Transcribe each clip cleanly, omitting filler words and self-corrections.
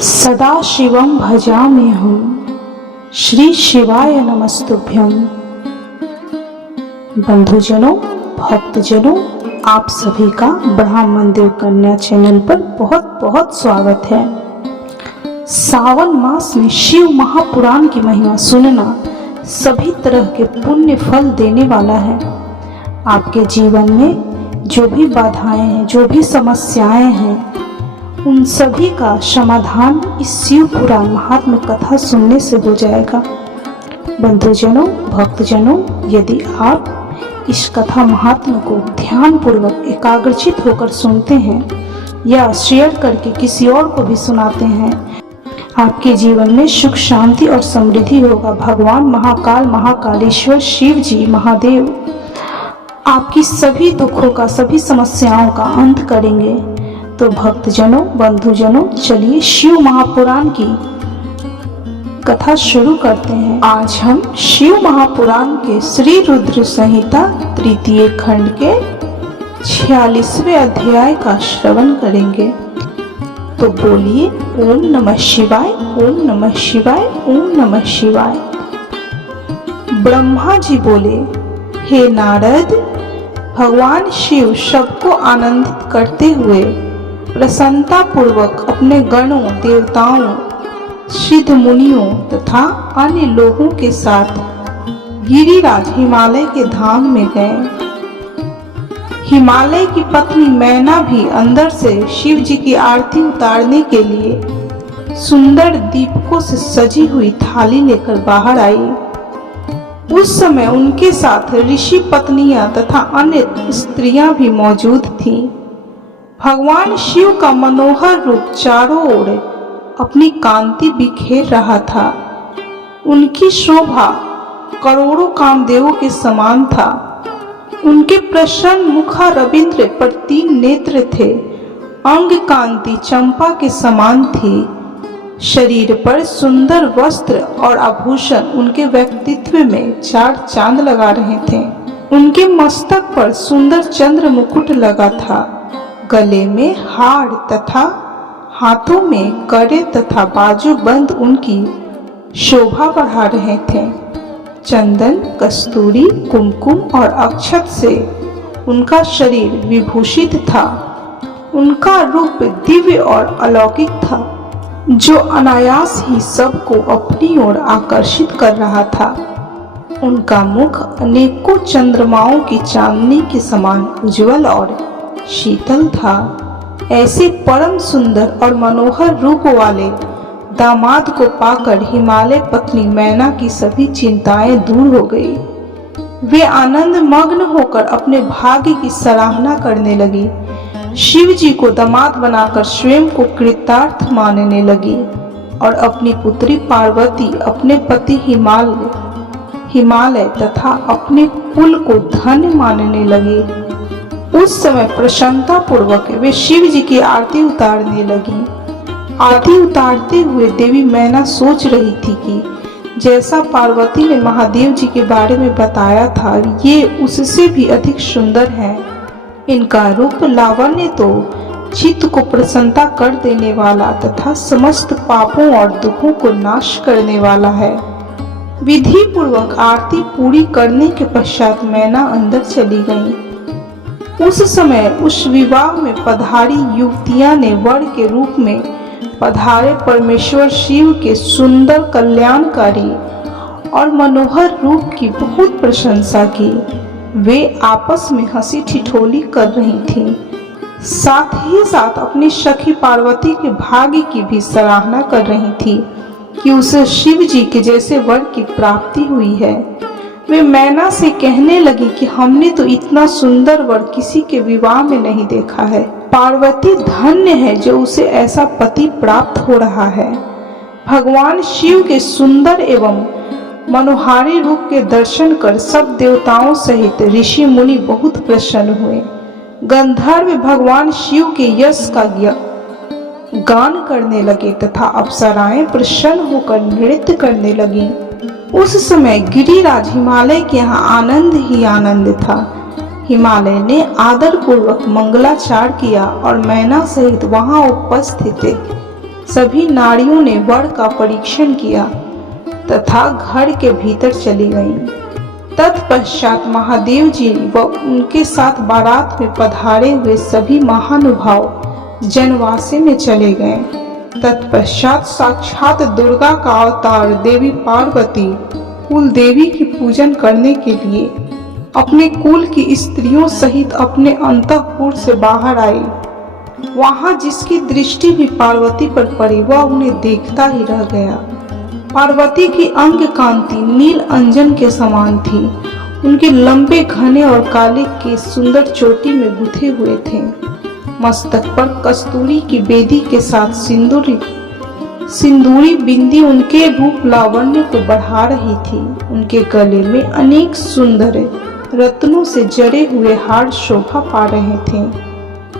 सदा शिवम भजाम्यहं श्री शिवाय नमस्तुभ्यं। बंधुजनों, भक्तजनों, आप सभी का ब्रह्म मंदिर कन्या चैनल पर बहुत बहुत स्वागत है। सावन मास में शिव महापुराण की महिमा सुनना सभी तरह के पुण्य फल देने वाला है। आपके जीवन में जो भी बाधाएं हैं, जो भी समस्याएं हैं, उन सभी का समाधान इस शिव पुराण महात्म्य कथा सुनने से हो जाएगा। बंधुजनों, भक्तजनों, यदि आप इस कथा महात्म्य को ध्यान पूर्वक एकाग्रचित होकर सुनते हैं या शेयर करके किसी और को भी सुनाते हैं, आपके जीवन में सुख, शांति और समृद्धि होगा। भगवान महाकाल, महाकालेश्वर शिव जी, महादेव आपकी सभी दुखों का, सभी समस्याओं का अंत करेंगे। तो भक्तजनों, बंधुजनों, चलिए शिव महापुराण की कथा शुरू करते हैं। आज हम शिव महापुराण के श्री रुद्र संहिता तृतीय खंड के 46वें अध्याय का श्रवण करेंगे। तो बोलिए ओम नमः शिवाय, ओम नमः शिवाय, ओम नमः शिवाय। ब्रह्मा जी बोले, हे नारद, भगवान शिव सबको आनंदित करते हुए प्रसन्नता पूर्वक अपने गणों, देवताओं, सिद्ध मुनियों तथा अन्य लोगों के साथ गिरिराज हिमालय के धाम में गए। हिमालय की पत्नी मैना भी अंदर से शिव जी की आरती उतारने के लिए सुंदर दीपकों से सजी हुई थाली लेकर बाहर आई। उस समय उनके साथ ऋषि पत्नियां तथा अन्य स्त्रियां भी मौजूद थीं। भगवान शिव का मनोहर रूप चारों ओर अपनी कांति बिखेर रहा था। उनकी शोभा करोड़ों कामदेवों के समान था। उनके प्रसन्न मुखा रविंद्र पर 3 नेत्र थे। अंग कांति चंपा के समान थी। शरीर पर सुंदर वस्त्र और आभूषण उनके व्यक्तित्व में 4 चांद लगा रहे थे। उनके मस्तक पर सुंदर चंद्र मुकुट लगा था। गले में हार तथा हाथों में कड़े तथा बाजूबंद उनकी शोभा बढ़ा रहे थे। चंदन, कस्तूरी, कुमकुम और अक्षत से उनका शरीर विभूषित था। उनका रूप दिव्य और अलौकिक था, जो अनायास ही सबको अपनी ओर आकर्षित कर रहा था। उनका मुख अनेकों चंद्रमाओं की चांदनी के समान उज्जवल और शीतल था। ऐसे परम सुंदर और मनोहर रूप वाले दामाद को पाकर हिमालय पत्नी मैना की सभी चिंताएं दूर हो गई। वे आनंद मग्न होकर अपने भाग्य की सराहना करने लगी। शिव जी को दामाद बनाकर स्वयं को कृतार्थ मानने लगी और अपनी पुत्री पार्वती, अपने पति हिमालय तथा अपने कुल को धन्य मानने लगी। उस समय प्रसन्नता पूर्वक वे शिव जी की आरती उतारने लगी। आरती उतारते हुए देवी मैना सोच रही थी कि जैसा पार्वती ने महादेव जी के बारे में बताया था, ये उससे भी अधिक सुंदर हैं। इनका रूप लावण्य तो चित्त को प्रसन्नता कर देने वाला तथा समस्त पापों और दुखों को नाश करने वाला है। विधि पूर्वक आरती पूरी करने के पश्चात मैना अंदर चली गई। उस समय उस विवाह में पधारी युवतियां ने वर के रूप में पधारे परमेश्वर शिव के सुंदर, कल्याणकारी और मनोहर रूप की बहुत प्रशंसा की। वे आपस में हंसी ठिठोली कर रही थीं। साथ ही साथ अपनी सखी पार्वती के भाग्य की भी सराहना कर रही थी कि उसे शिव जी के जैसे वर की प्राप्ति हुई है। वे मैना से कहने लगी कि हमने तो इतना सुंदर वर किसी के विवाह में नहीं देखा है। पार्वती धन्य है जो उसे ऐसा पति प्राप्त हो रहा है। भगवान शिव के सुंदर एवं मनोहारी रूप के दर्शन कर सब देवताओं सहित ऋषि मुनि बहुत प्रसन्न हुए। गंधर्व भगवान शिव के यश का गान करने लगे तथा अप्सराएं प्रसन्न होकर नृत्य करने लगी। उस समय गिरिराज हिमालय के यहाँ आनंद ही आनंद था। हिमालय ने आदर पूर्वक मंगलाचार किया और मैना सहित वहां उपस्थित सभी नारियों ने वर का परीक्षण किया तथा घर के भीतर चली गईं। तत्पश्चात महादेव जी व उनके साथ बारात में पधारे हुए सभी महानुभाव जनवासे में चले गए। तत्पश्चात साक्षात दुर्गा का अवतार देवी पार्वती कुल देवी की पूजन करने के लिए अपने कुल की स्त्रियों सहित अपने अंतःपुर से बाहर आई। वहां जिसकी दृष्टि भी पार्वती पर पड़ी वह उन्हें देखता ही रह गया। पार्वती की अंग कांति नील अंजन के समान थी। उनके लंबे घने और काले केस सुंदर चोटी में गुथे हुए थे। मस्तक पर कस्तूरी की बेदी के साथ सिंदूरी बिंदी उनके रूप लावण्य को बढ़ा रही थी। उनके गले में अनेक सुंदर रत्नों से जड़े हुए हार शोभा पा रहे थे।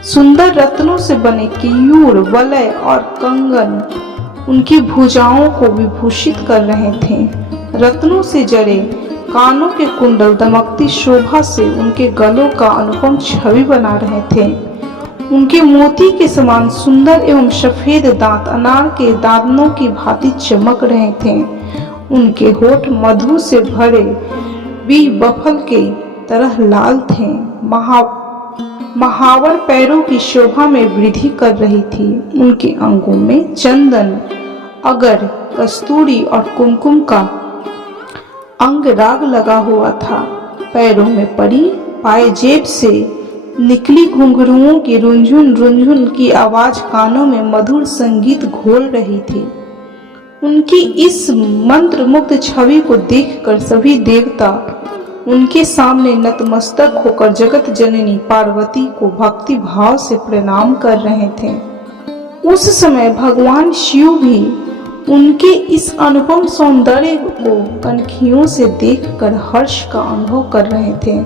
सुंदर रत्नों से बने केयूर, वलय और कंगन उनकी भुजाओं को विभूषित कर रहे थे। रत्नों से जड़े कानों के कुंडल दमकती शोभा से उनके गलों का अनुपम छवि बना रहे थे। उनके मोती के समान सुंदर एवं सफेद दांत अनार के दानों की भांति चमक रहे थे। उनके होठ मधु से भरे बफल के तरह लाल थे। महावर पैरों की शोभा में वृद्धि कर रही थी। उनके अंगों में चंदन, अगर, कस्तूरी और कुमकुम का अंग राग लगा हुआ था। पैरों में पड़ी पायजेब से निकली घुंघरुओं की रुंझुन रुंझुन की आवाज कानों में मधुर संगीत घोल रही थी। उनकी इस मंत्रमुग्ध छवि को देखकर सभी देवता उनके सामने नतमस्तक होकर जगत जननी पार्वती को भक्ति भाव से प्रणाम कर रहे थे। उस समय भगवान शिव भी उनके इस अनुपम सौंदर्य को कनखियों से देखकर हर्ष का अनुभव कर रहे थे।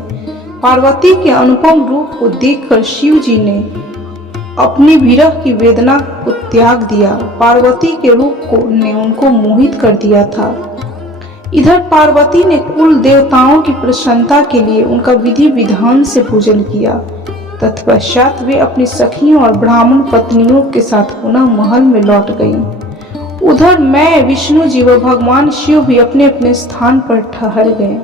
पार्वती के अनुपम रूप को देखकर शिव जी ने अपनी विरह की वेदना को त्याग दिया। पार्वती के रूप ने उनको मोहित कर दिया था। इधर पार्वती ने कुल देवताओं की प्रसन्नता के लिए उनका विधि विधान से पूजन किया। तत्पश्चात वे अपनी सखियों और ब्राह्मण पत्नियों के साथ पुनः महल में लौट गईं। उधर मैं, विष्णु जी व भगवान शिव भी अपने अपने स्थान पर ठहर गए।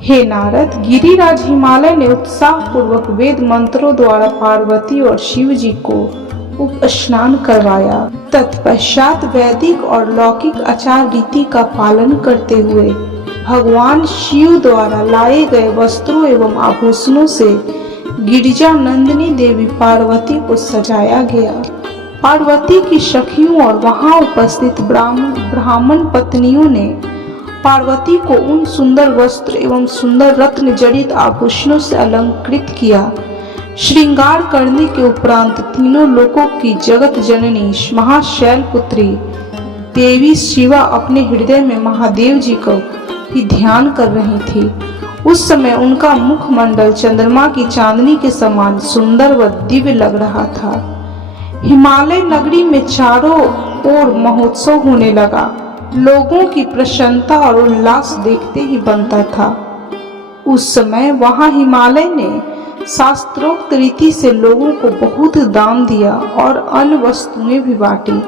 हे नारद, गिरिराज हिमालय ने उत्साह पूर्वक वेद मंत्रों द्वारा पार्वती और शिव जी को उपस्नान करवाया। तत्पश्चात वैदिक और लौकिक आचार रीति का पालन करते हुए भगवान शिव द्वारा लाए गए वस्त्रों एवं आभूषणों से गिरिजा नंदिनी देवी पार्वती को सजाया गया। पार्वती की सखियों और वहां उपस्थित ब्राह्मण पत्नियों ने पार्वती को उन सुंदर वस्त्र एवं सुंदर रत्न जड़ित आभूषणों से अलंकृत किया। श्रृंगार करने के उपरांत तीनों लोकों की जगत जननी महाशैल पुत्री देवी शिवा अपने हृदय में महादेव जी को ही ध्यान कर रही थी। उस समय उनका मुखमंडल चंद्रमा की चांदनी के समान सुंदर व दिव्य लग रहा था। हिमालय नगरी में चारों ओर महोत्सव होने लगा। लोगों की प्रसन्नता और उल्लास देखते ही बनता था। उस समय वहां हिमालय ने शास्त्रोक्त रीति से लोगों को बहुत दान दिया और अन्य वस्तुएं भी बांटी।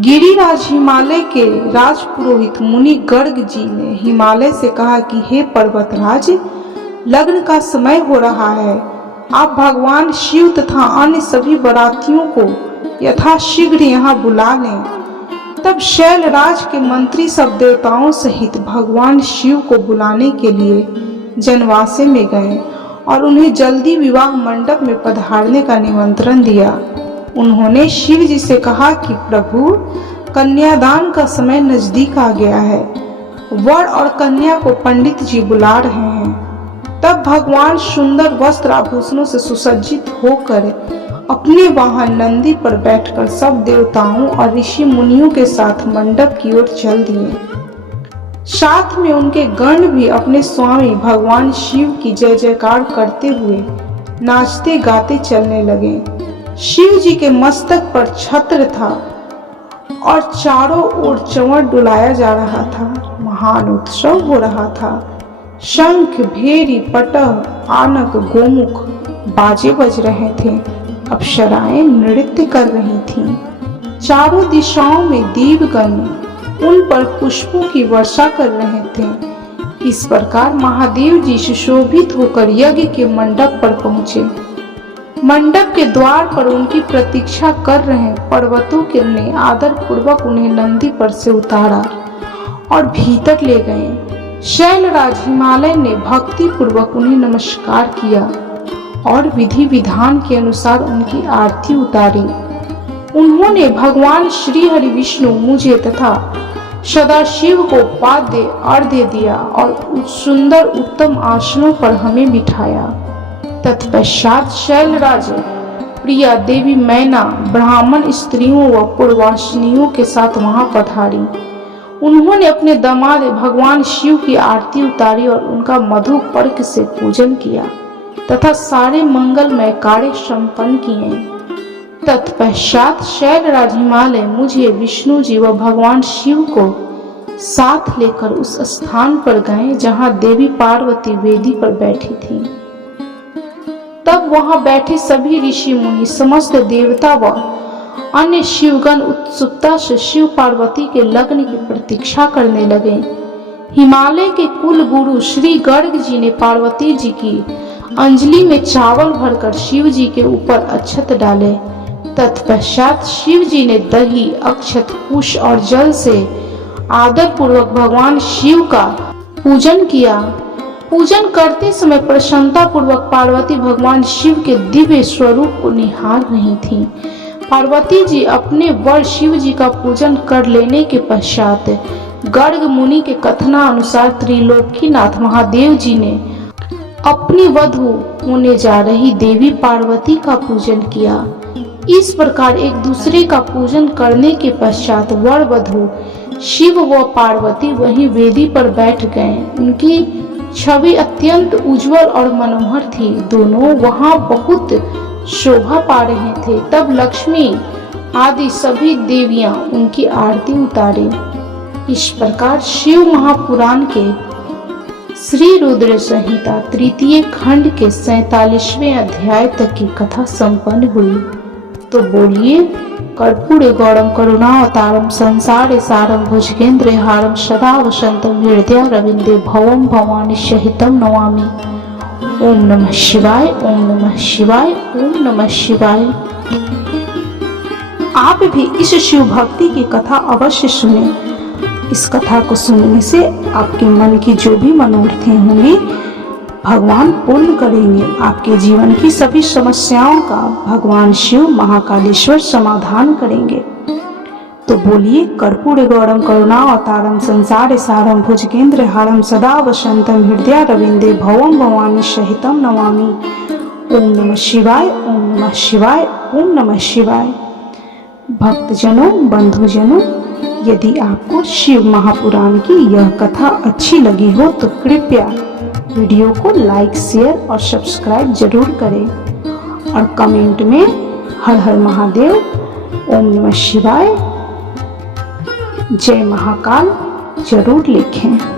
गिरिराज हिमालय के राजपुरोहित मुनि गर्ग जी ने हिमालय से कहा कि हे पर्वतराज, लग्न का समय हो रहा है। आप भगवान शिव तथा अन्य सभी बारातियों को यथाशीघ्र यहाँ बुला लें। तब शैलराज के मंत्री सब देवताओं सहित भगवान शिव को बुलाने के लिए जनवासे में गए और उन्हें जल्दी विवाह मंडप में पधारने का निमंत्रण दिया। उन्होंने शिव जी से कहा कि प्रभु, कन्यादान का समय नजदीक आ गया है। वर और कन्या को पंडित जी बुला रहे हैं। तब भगवान सुंदर वस्त्र आभूषणों से सुसज्जित होकर अपने वाहन नंदी पर बैठकर सब देवताओं और ऋषि मुनियों के साथ मंडप की ओर चल दिए। साथ में उनके गण भी अपने स्वामी भगवान शिव की जय जयकार करते हुए नाचते गाते चलने लगे। शिव जी के मस्तक पर छत्र था और चारों ओर चंवर डुलाया जा रहा था। महान उत्सव हो रहा था। शंख, भेरी, पटह, आनक, गोमुख बाजे बज रहे थे। अप्सराएं नृत्य कर रही थीं। चारों दिशाओं में देवगण उन पर पुष्पों की वर्षा कर रहे थे। इस प्रकार महादेव जी सुशोभित होकर यज्ञ के मंडप पर पहुंचे। मंडप के द्वार पर उनकी प्रतीक्षा कर रहे पर्वतों के ने आदर पूर्वक उन्हें नंदी पर से उतारा और भीतर ले गए। शैलराज हिमालय ने भक्ति पूर्वक उन्हें नमस्कार किया और विधि विधान के अनुसार उनकी आरती उतारी। उन्होंने भगवान श्री हरि विष्णु, मुझे तथा सदाशिव को पाद्य अर्घ्य दिया और सुंदर उत्तम आसनों पर हमें बिठाया। तत्पश्चात शैलराज प्रिया देवी मैना ब्राह्मण स्त्रियों व पूर्वासिनियों के साथ वहां पधारी। उन्होंने अपने दामाद भगवान शिव की आरती उतारी और उनका मधु पर्क से पूजन किया तथा सारे मंगलमय कार्य संपन्न किए। तत्पश्चात शैलराज हिमालय, मुझे, विष्णु जी व भगवान शिव को साथ लेकर उस स्थान पर गए जहां देवी पार्वती वेदी पर बैठी थी। तब वहां बैठे सभी ऋषि मुनि, समस्त देवता व अन्य शिवगण उत्सुकता से शिव पार्वती के लग्न की प्रतीक्षा करने लगे। हिमालय के कुल गुरु श्री गर्ग जी ने पार्वती जी की अंजलि में चावल भरकर शिव जी के ऊपर अक्षत डाले। तत्पश्चात शिव जी ने दही, अक्षत, कुश और जल से आदर पूर्वक भगवान शिव का पूजन किया। पूजन करते समय प्रसन्नता पूर्वक पार्वती भगवान शिव के दिव्य स्वरूप को निहार रही थीं। पार्वती जी अपने वर शिव जी का पूजन कर लेने के पश्चात गर्ग मुनि के कथनानुसार त्रिलोकीनाथ महादेव जी ने अपनी वधू होने जा रही देवी पार्वती का पूजन किया। इस प्रकार एक दूसरे का पूजन करने के पश्चात वर वधू शिव व पार्वती वहीं वेदी पर बैठ गए। उनकी छवि अत्यंत उज्जवल और मनोहर थी। दोनों वहां बहुत शोभा पा रहे थे। तब लक्ष्मी आदि सभी देवियां उनकी आरती उतारी। इस प्रकार शिव महापुराण के श्री रुद्र संहिता तृतीय खंड के 47वें अध्याय तक की कथा संपन्न हुई। तो बोलिए, कर्पूरे गौरम करुणावतारम संसारे सारम भुजगेन्द्रहारम सदा वसंतम हृदयारविंदे भवम भवानी सहितम नमामि। ओम नमः शिवाय, ओम नमः शिवाय, ओम नमः शिवाय। आप भी इस शिव भक्ति की कथा अवश्य सुने। इस कथा को सुनने से आपके मन की जो भी मनोरथें होंगी भगवान पूर्ण करेंगे। आपके जीवन की सभी समस्याओं का भगवान शिव महाकालेश्वर समाधान करेंगे। तो बोलिए, कर्पूर गौरम करुणावतारम संसार सारम भुजगेन्द्रहारम सदा वसंतम हृदयारविंदे भवम भवानी सहितम नमामि। ओम नमः शिवाय, ओम नमः शिवाय, ओम नमः शिवाय। भक्तजनों, बंधुजनों, यदि आपको शिव महापुराण की यह कथा अच्छी लगी हो तो कृपया वीडियो को लाइक, शेयर और सब्सक्राइब जरूर करें और कमेंट में हर हर महादेव, ओम नमः शिवाय, जय महाकाल जरूर लिखें।